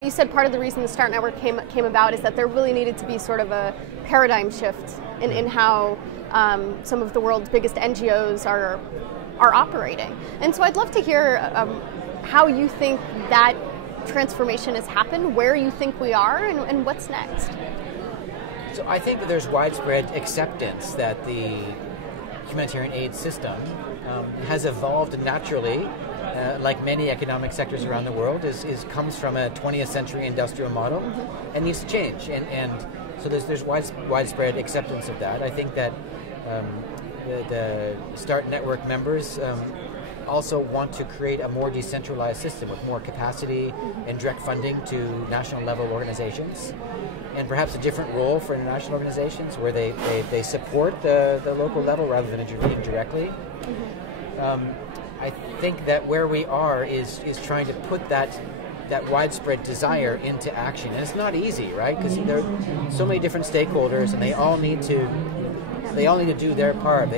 You said part of the reason the START Network came about is that there really needed to be sort of a paradigm shift in how some of the world's biggest NGOs are operating. And so I'd love to hear how you think that transformation has happened, where you think we are, and what's next. So I think that there's widespread acceptance that the humanitarian aid system has evolved naturally, like many economic sectors around the world, comes from a 20th century industrial model and needs to change. And so there's widespread acceptance of that. I think that the START Network members also want to create a more decentralized system with more capacity and direct funding to national level organizations, and perhaps a different role for international organizations where they support the local level rather than intervening directly. I think that where we are is trying to put that widespread desire into action, and it's not easy, right? Because there are so many different stakeholders, and they all need to do their part.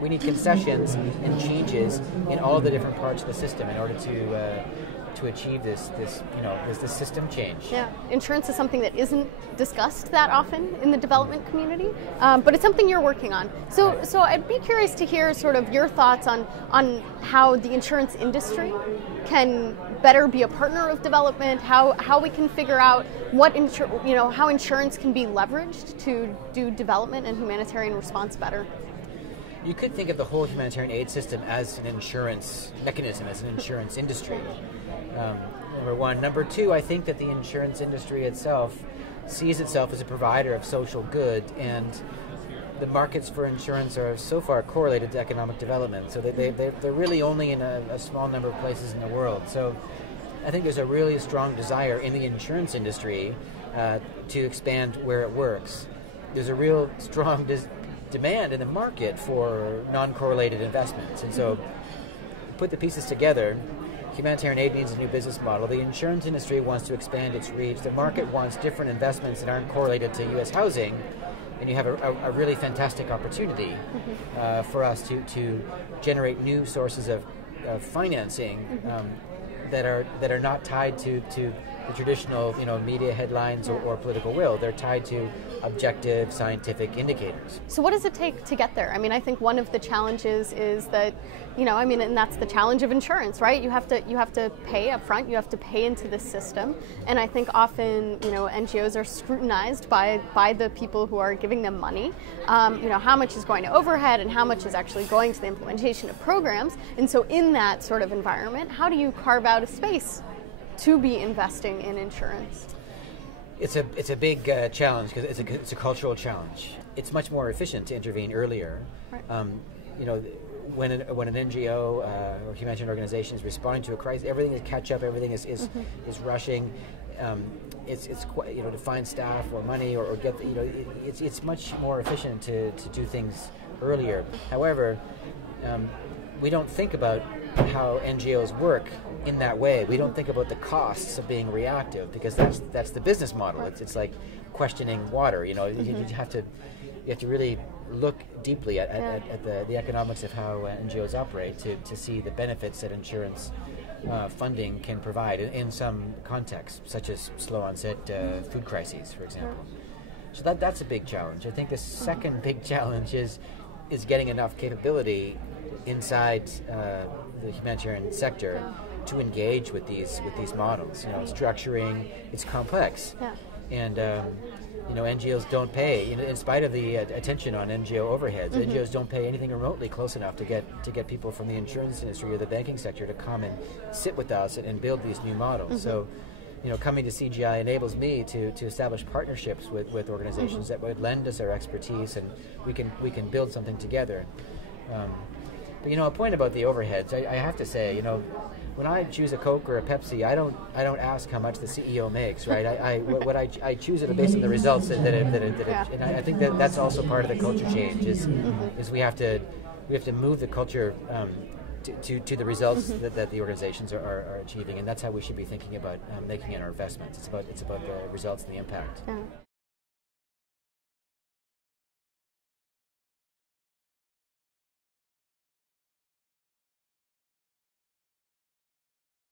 We need concessions and changes in all the different parts of the system in order to achieve this system change. Yeah, insurance is something that isn't discussed that often in the development community, but it's something you're working on. So I'd be curious to hear sort of your thoughts on how the insurance industry can better be a partner of development, how we can figure out how insurance can be leveraged to do development and humanitarian response better. You could think of the whole humanitarian aid system as an insurance mechanism, as an insurance industry. Number one. Number two, I think that the insurance industry itself sees itself as a provider of social good, and the markets for insurance are so far correlated to economic development, so they're really only in a small number of places in the world. So I think there's a really strong desire in the insurance industry to expand where it works. There's a real strong demand in the market for non-correlated investments, and so put the pieces together. Humanitarian aid needs a new business model. The insurance industry wants to expand its reach. The market wants different investments that aren't correlated to U.S. housing, and you have a really fantastic opportunity for us to generate new sources of financing that are not tied to the traditional media headlines or political will. They're tied to objective scientific indicators. So what does it take to get there? I mean, I think one of the challenges is that, and that's the challenge of insurance, right? You have to pay up front, you have to pay into the system, and I think often, NGOs are scrutinized by the people who are giving them money. How much is going to overhead and how much is actually going to the implementation of programs, and so in that sort of environment, how do you carve out a space to be investing in insurance? It's a big challenge because it's a cultural challenge. It's much more efficient to intervene earlier. Right. When an NGO or humanitarian organization is responding to a crisis, everything is catch up, everything is rushing. It's quite, to find staff or money or get it's much more efficient to do things earlier. However, we don't think about how NGOs work in that way. We don't think about the costs of being reactive because that's the business model. It's like questioning water. You have to really look deeply at the economics of how NGOs operate to see the benefits that insurance funding can provide in some contexts, such as slow onset food crises, for example. So that's a big challenge. I think the second big challenge is getting enough capability inside the humanitarian sector to engage with these models. Structuring, it's complex, and NGOs don't pay. In spite of the attention on NGO overheads, NGOs don't pay anything remotely close enough to get people from the insurance industry or the banking sector to come and sit with us and build these new models. So, coming to CGI enables me to establish partnerships with organizations that would lend us our expertise, and we can build something together. But a point about the overheads, I have to say, when I choose a Coke or a Pepsi, I don't ask how much the CEO makes, right? I choose it based on the results and I think that's also part of the culture change is we have to move the culture to the results that the organizations are achieving, and that's how we should be thinking about making our investments. It's about the results and the impact. Yeah.